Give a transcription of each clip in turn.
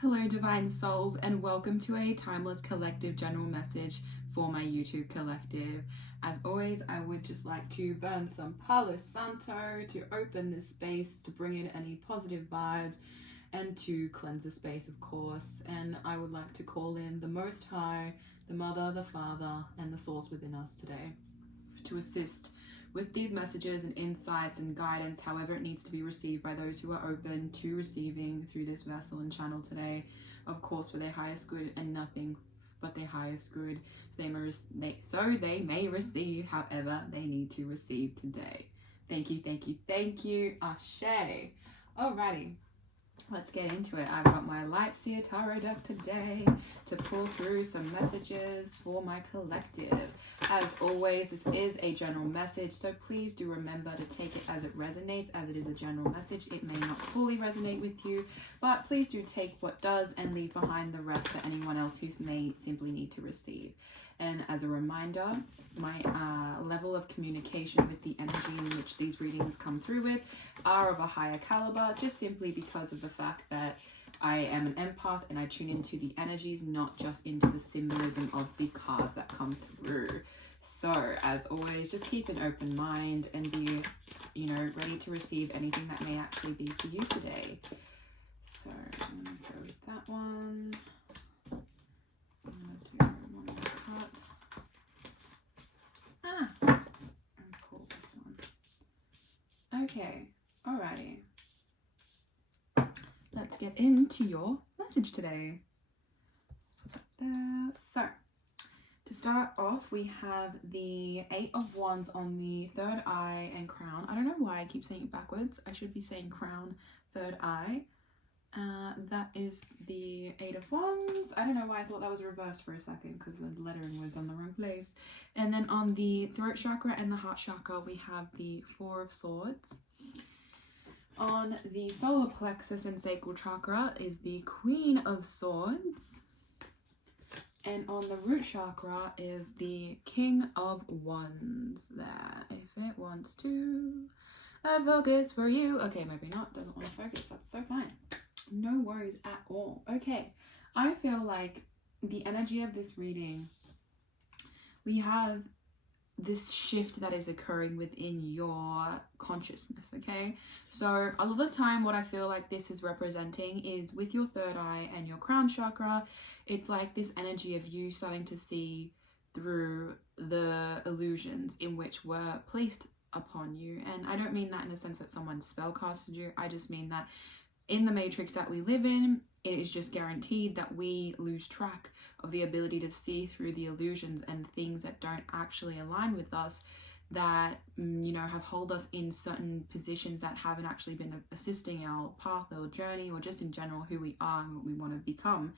Hello divine souls, and welcome to a timeless collective general message for my YouTube collective. As always, I would just like to burn some Palo Santo to open this space, to bring in any positive vibes and to cleanse the space, of course. And I would like to call in the Most High, the Mother, the Father, and the Source within us today to assist with these messages and insights and guidance, however it needs to be received by those who are open to receiving through this vessel and channel today, of course for their highest good and nothing but their highest good, so they may receive however they need to receive today. Thank you, Ashe. Alrighty, let's get into it. I've got my Light Seer Tarot deck today to pull through some messages for my collective. As always, this is a general message, so please do remember to take it as it resonates, as it is a general message. It may not fully resonate with you, but please do take what does and leave behind the rest for anyone else who may simply need to receive. And as a reminder, my level of communication with the energy in which these readings come through with are of a higher caliber, just simply because of the fact that I am an empath and I tune into the energies, not just into the symbolism of the cards that come through. So, as always, just keep an open mind and be, ready to receive anything that may actually be for you today. So, I'm going to go with that one. I'm going to do one more cut. And pull this one. Okay, alrighty. Let's get into your message today. Let's put that there. So, to start off, we have the Eight of Wands on the third eye and crown. I don't know why I keep saying it backwards. I should be saying crown, third eye. That is the Eight of Wands. I don't know why I thought that was reversed for a second because the lettering was on the wrong place. And then on the throat chakra and the heart chakra, we have the Four of Swords. On the solar plexus and sacral chakra is the Queen of Swords. And on the root chakra is the King of Wands there. If it wants to focus for you. Okay, maybe not. Doesn't want to focus. That's so fine. No worries at all. Okay, I feel like the energy of this reading, we have this shift that is occurring within your consciousness, okay? So a lot of the time what I feel like this is representing is with your third eye and your crown chakra, it's like this energy of you starting to see through the illusions in which were placed upon you. And I don't mean that in the sense that someone spellcasted you. I just mean that in the matrix that we live in, it is just guaranteed that we lose track of the ability to see through the illusions and things that don't actually align with us, that, have held us in certain positions that haven't actually been assisting our path or journey, or just in general who we are and what we want to become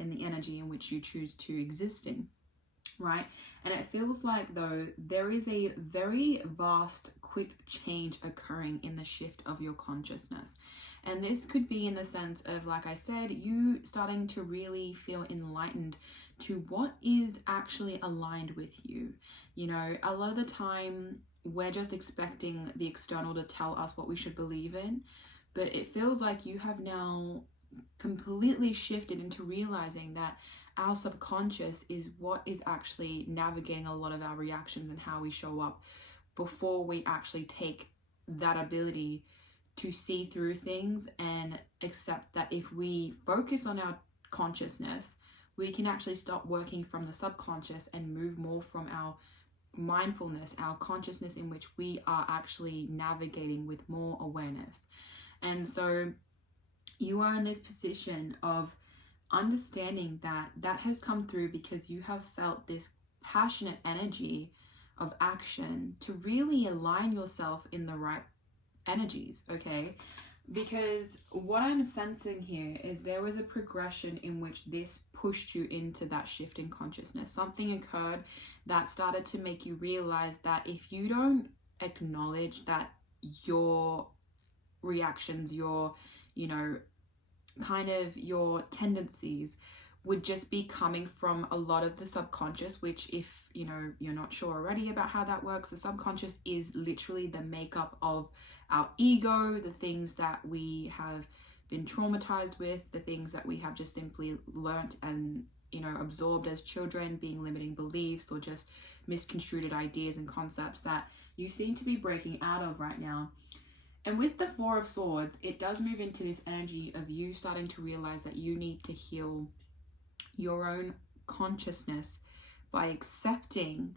in the energy in which you choose to exist in. Right? And it feels like though there is a very vast, quick change occurring in the shift of your consciousness. And this could be in the sense of, like I said, you starting to really feel enlightened to what is actually aligned with you. A lot of the time we're just expecting the external to tell us what we should believe in, but it feels like you have now completely shifted into realizing that our subconscious is what is actually navigating a lot of our reactions and how we show up before we actually take that ability to see through things and accept that if we focus on our consciousness, we can actually stop working from the subconscious and move more from our mindfulness, our consciousness in which we are actually navigating with more awareness. And so you are in this position of understanding that that has come through because you have felt this passionate energy of action to really align yourself in the right energies, okay? Because what I'm sensing here is there was a progression in which this pushed you into that shift in consciousness. Something occurred that started to make you realize that if you don't acknowledge that your reactions, your kind of your tendencies would just be coming from a lot of the subconscious, which if you're not sure already about how that works, the subconscious is literally the makeup of our ego, the things that we have been traumatized with, the things that we have just simply learnt and, you know, absorbed as children, being limiting beliefs or just misconstrued ideas and concepts that you seem to be breaking out of right now. And with the Four of Swords, it does move into this energy of you starting to realize that you need to heal your own consciousness by accepting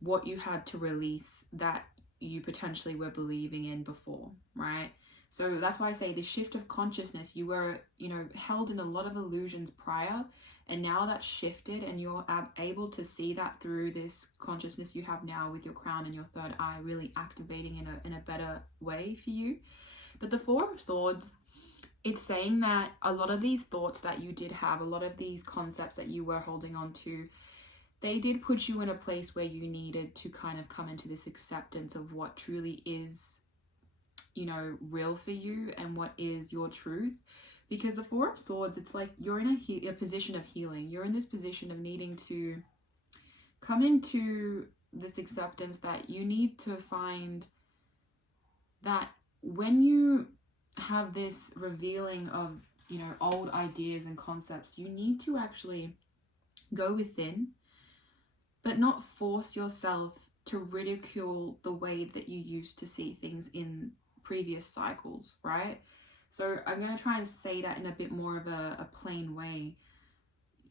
what you had to release that you potentially were believing in before, right? So that's why I say the shift of consciousness, you were, you know, held in a lot of illusions prior, and now that's shifted and you're able to see that through this consciousness you have now with your crown and your third eye really activating in a better way for you. But the Four of Swords, it's saying that a lot of these thoughts that you did have, a lot of these concepts that you were holding on to, they did put you in a place where you needed to kind of come into this acceptance of what truly is, you know, real for you and what is your truth. Because the Four of Swords, it's like you're in a position of healing. You're in this position of needing to come into this acceptance that you need to find that when you have this revealing of, you know, old ideas and concepts, you need to actually go within, but not force yourself to ridicule the way that you used to see things in previous cycles, right? So I'm going to try and say that in a bit more of a plain way.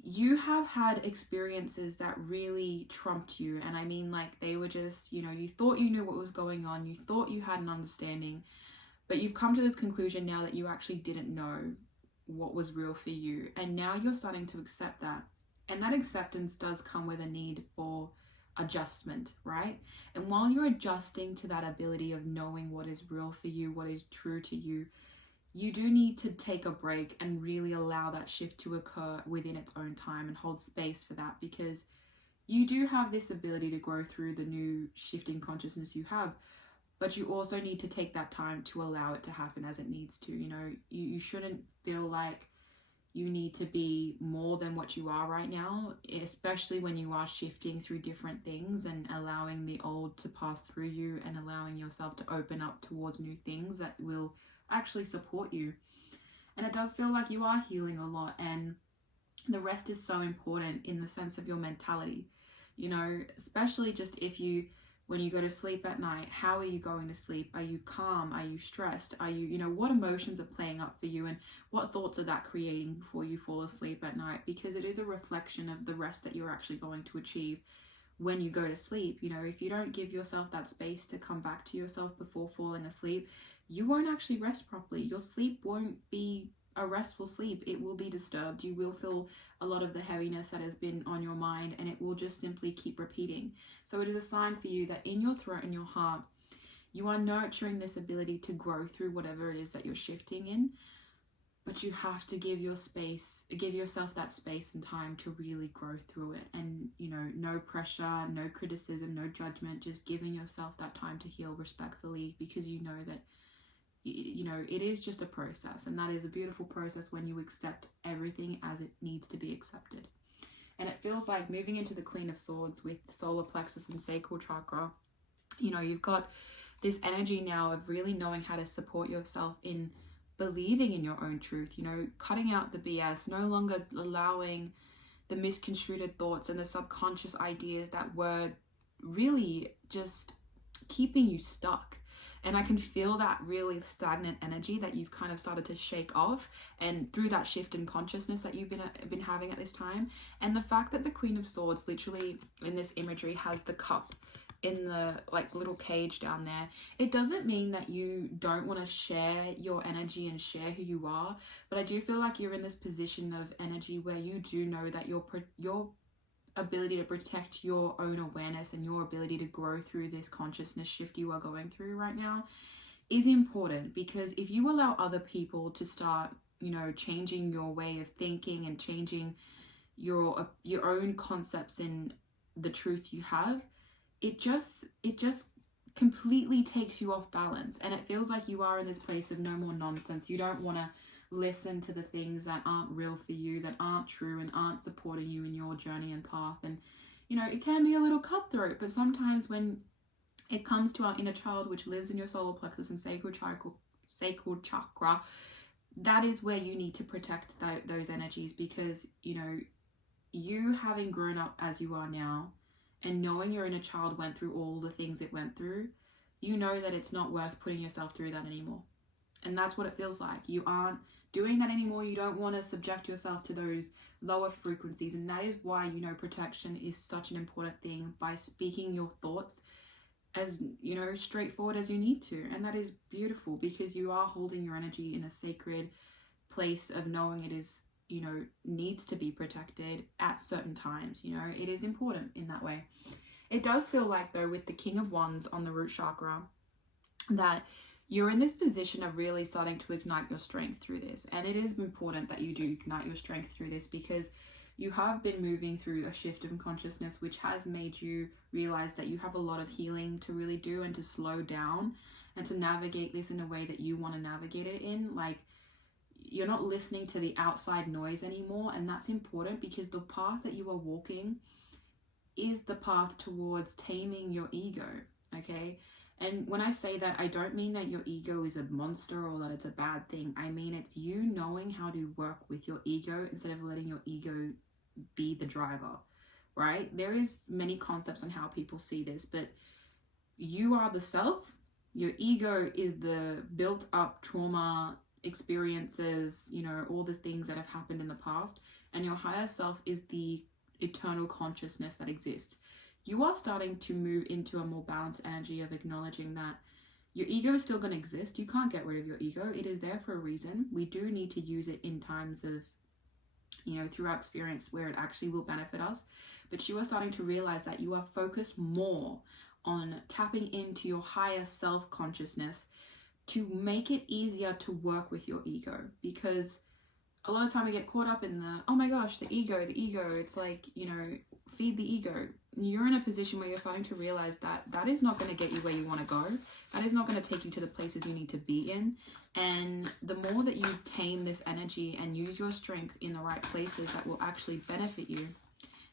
You have had experiences that really trumped you, and I mean, like, they were just, you know, you thought you knew what was going on, you thought you had an understanding, but you've come to this conclusion now that you actually didn't know what was real for you, and now you're starting to accept that. And that acceptance does come with a need for adjustment, right? And while you're adjusting to that ability of knowing what is real for you, what is true to you, you do need to take a break and really allow that shift to occur within its own time and hold space for that, because you do have this ability to grow through the new shifting consciousness you have, but you also need to take that time to allow it to happen as it needs to. You know, you shouldn't feel like you need to be more than what you are right now, especially when you are shifting through different things and allowing the old to pass through you and allowing yourself to open up towards new things that will actually support you. And it does feel like you are healing a lot, and the rest is so important in the sense of your mentality, you know, especially just if you, when you go to sleep at night, how are you going to sleep? Are you calm? Are you stressed? Are you, you know, what emotions are playing up for you, and what thoughts are that creating before you fall asleep at night? Because it is a reflection of the rest that you're actually going to achieve when you go to sleep. You know, if you don't give yourself that space to come back to yourself before falling asleep, you won't actually rest properly. Your sleep won't be a restful sleep. It will be disturbed. You will feel a lot of the heaviness that has been on your mind, and it will just simply keep repeating. So it is a sign for you that in your throat and your heart, you are nurturing this ability to grow through whatever it is that you're shifting in. But you have to give yourself that space and time to really grow through it. And, you know, no pressure, no criticism, no judgment, just giving yourself that time to heal respectfully, because you know that, you know, it is just a process, and that is a beautiful process when you accept everything as it needs to be accepted. And it feels like moving into the Queen of Swords with the solar plexus and sacral chakra, you know, you've got this energy now of really knowing how to support yourself in believing in your own truth, you know, cutting out the BS, no longer allowing the misconstrued thoughts and the subconscious ideas that were really just keeping you stuck. And I can feel that really stagnant energy that you've kind of started to shake off, and through that shift in consciousness that you've been having at this time. And the fact that the Queen of Swords literally in this imagery has the cup in the like little cage down there, it doesn't mean that you don't want to share your energy and share who you are, but I do feel like you're in this position of energy where you do know that your ability to protect your own awareness and your ability to grow through this consciousness shift you are going through right now is important. Because if you allow other people to start, you know, changing your way of thinking and changing your own concepts in the truth you have, it just completely takes you off balance, and it feels like you are in this place of no more nonsense. You don't want to listen to the things that aren't real for you, that aren't true and aren't supporting you in your journey and path. And, you know, it can be a little cutthroat, but sometimes when it comes to our inner child, which lives in your solar plexus and sacral chakra, that is where you need to protect those energies, because, you know, you having grown up as you are now and knowing your inner child went through all the things it went through, you know that it's not worth putting yourself through that anymore. And that's what it feels like. You aren't doing that anymore. You don't want to subject yourself to those lower frequencies. And that is why, you know, protection is such an important thing, by speaking your thoughts as, you know, straightforward as you need to. And that is beautiful, because you are holding your energy in a sacred place of knowing it is, you know, needs to be protected at certain times. You know, it is important in that way. It does feel like, though, with the King of Wands on the root chakra, that you're in this position of really starting to ignite your strength through this. And it is important that you do ignite your strength through this, because you have been moving through a shift in consciousness, which has made you realize that you have a lot of healing to really do, and to slow down and to navigate this in a way that you want to navigate it in. Like, you're not listening to the outside noise anymore. And that's important, because the path that you are walking is the path towards taming your ego. Okay. And when I say that, I don't mean that your ego is a monster or that it's a bad thing. I mean, it's you knowing how to work with your ego instead of letting your ego be the driver, right? There is many concepts on how people see this, but you are the self. Your ego is the built up trauma experiences, you know, all the things that have happened in the past. And your higher self is the eternal consciousness that exists. You are starting to move into a more balanced energy of acknowledging that your ego is still going to exist. You can't get rid of your ego. It is there for a reason. We do need to use it in times of, you know, through our experience where it actually will benefit us. But you are starting to realize that you are focused more on tapping into your higher self-consciousness to make it easier to work with your ego. Because a lot of time we get caught up in the, oh my gosh, the ego. It's like, you know, feed the ego. You're in a position where you're starting to realize that that is not going to get you where you want to go. That is not going to take you to the places you need to be in. And the more that you tame this energy and use your strength in the right places that will actually benefit you,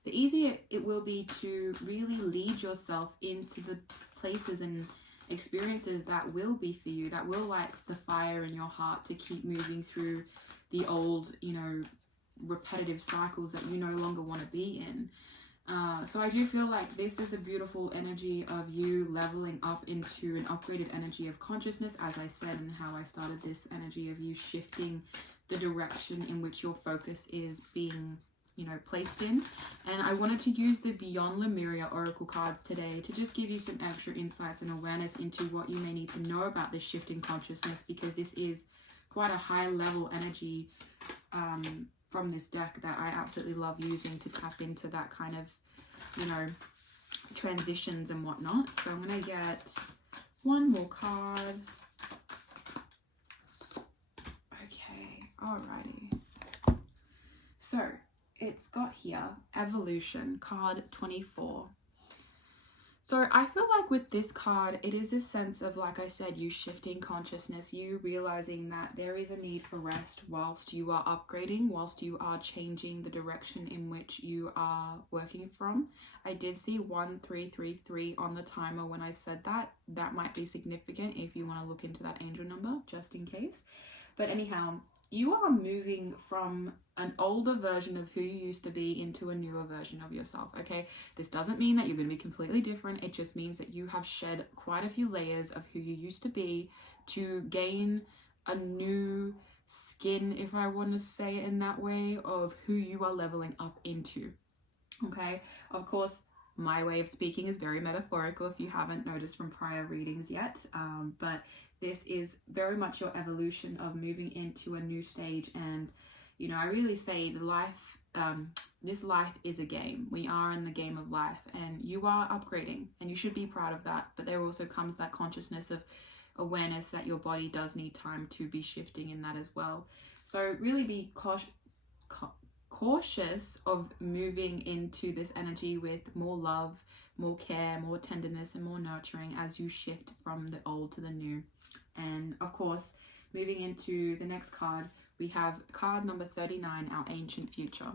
the easier it will be to really lead yourself into the places and experiences that will be for you, that will light the fire in your heart to keep moving through the old, you know, repetitive cycles that you no longer want to be in. So I do feel like this is a beautiful energy of you leveling up into an upgraded energy of consciousness, as I said, and how I started this energy of you shifting the direction in which your focus is being, you know, placed in. And I wanted to use the Beyond Lemuria Oracle cards today to just give you some extra insights and awareness into what you may need to know about this shift in consciousness, because this is quite a high level energy from this deck that I absolutely love using to tap into that kind of, you know, transitions and whatnot. So I'm going to get one more card. Okay, alrighty. So it's got here Evolution, card 24. So I feel like with this card, it is this sense of, like I said, you shifting consciousness, you realizing that there is a need for rest whilst you are upgrading, whilst you are changing the direction in which you are working from. I did see 1333 on the timer when I said that. That might be significant if you want to look into that angel number, just in case. But anyhow, you are moving from an older version of who you used to be into a newer version of yourself, okay? This doesn't mean that you're going to be completely different. It just means that you have shed quite a few layers of who you used to be to gain a new skin, if I want to say it in that way, of who you are leveling up into, okay? Of course, my way of speaking is very metaphorical if you haven't noticed from prior readings yet, but this is very much your evolution of moving into a new stage. And, you know, I really say the life, this life is a game. We are in the game of life, and you are upgrading, and you should be proud of that. But there also comes that consciousness of awareness that your body does need time to be shifting in that as well. So really be cautious of moving into this energy with more love, more care, more tenderness, and more nurturing as you shift from the old to the new. And of course, moving into the next card, we have card number 39, our Ancient Future.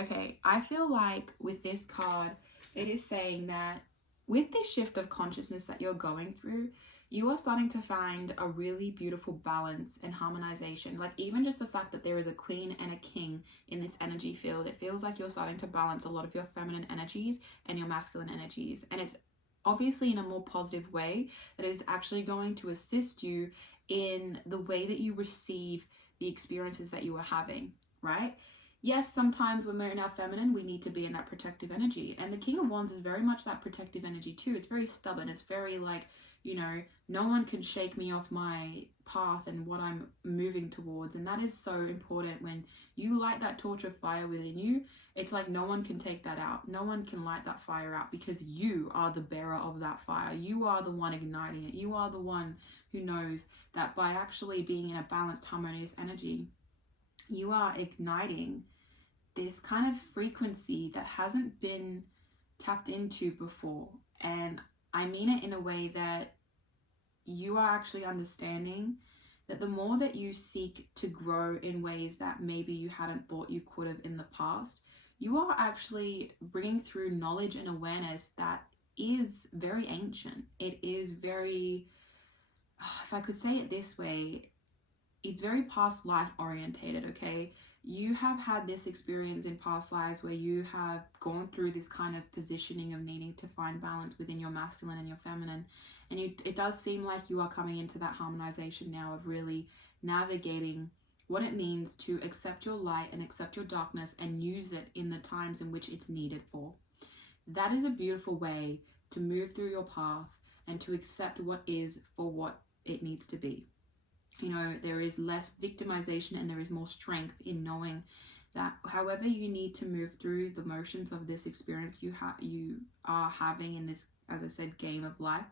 Okay, I feel like with this card, it is saying that with this shift of consciousness that you're going through, you are starting to find a really beautiful balance and harmonization. Like even just the fact that there is a queen and a king in this energy field, it feels like you're starting to balance a lot of your feminine energies and your masculine energies. And it's obviously in a more positive way that is actually going to assist you in the way that you receive the experiences that you are having, right? Yes, sometimes when we're in our feminine, we need to be in that protective energy. And the King of Wands is very much that protective energy too. It's very stubborn. It's very like, you know, no one can shake me off my path and what I'm moving towards. And that is so important. When you light that torch of fire within you, it's like no one can take that out. No one can light that fire out because you are the bearer of that fire. You are the one igniting it. You are the one who knows that by actually being in a balanced, harmonious energy, you are igniting this kind of frequency that hasn't been tapped into before. And I mean it in a way that you are actually understanding that the more that you seek to grow in ways that maybe you hadn't thought you could have in the past, you are actually bringing through knowledge and awareness that is very ancient. It is very, if I could say it this way, it's very past life orientated, okay? You have had this experience in past lives where you have gone through this kind of positioning of needing to find balance within your masculine and your feminine. And it does seem like you are coming into that harmonization now of really navigating what it means to accept your light and accept your darkness and use it in the times in which it's needed for. That is a beautiful way to move through your path and to accept what is for what it needs to be. You know, there is less victimization and there is more strength in knowing that however you need to move through the motions of this experience you are having in this, as I said, game of life,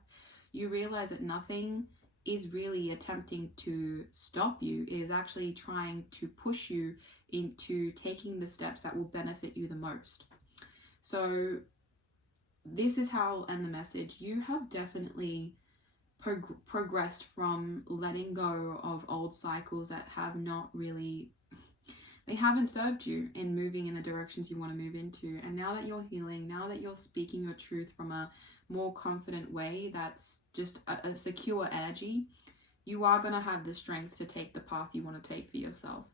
you realize that nothing is really attempting to stop you. It is actually trying to push you into taking the steps that will benefit you the most. So this is how, and the message, you have definitely progressed from letting go of old cycles that have not really, they haven't served you in moving in the directions you want to move into. And now that you're healing, now that you're speaking your truth from a more confident way, that's just a secure energy, you are going to have the strength to take the path you want to take for yourself.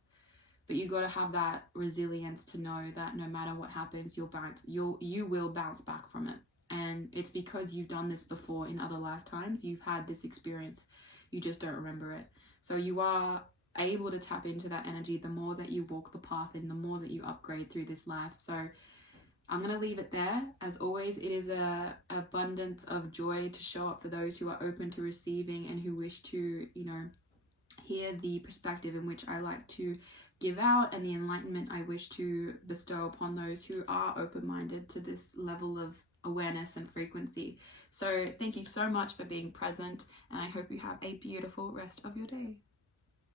But you got to have that resilience to know that no matter what happens, you will bounce back from it. And it's because you've done this before in other lifetimes. You've had this experience. You just don't remember it. So you are able to tap into that energy the more that you walk the path and the more that you upgrade through this life. So I'm going to leave it there. As always, it is an abundance of joy to show up for those who are open to receiving and who wish to, you know, hear the perspective in which I like to give out and the enlightenment I wish to bestow upon those who are open-minded to this level of awareness and frequency. So thank you so much for being present, and I hope you have a beautiful rest of your day.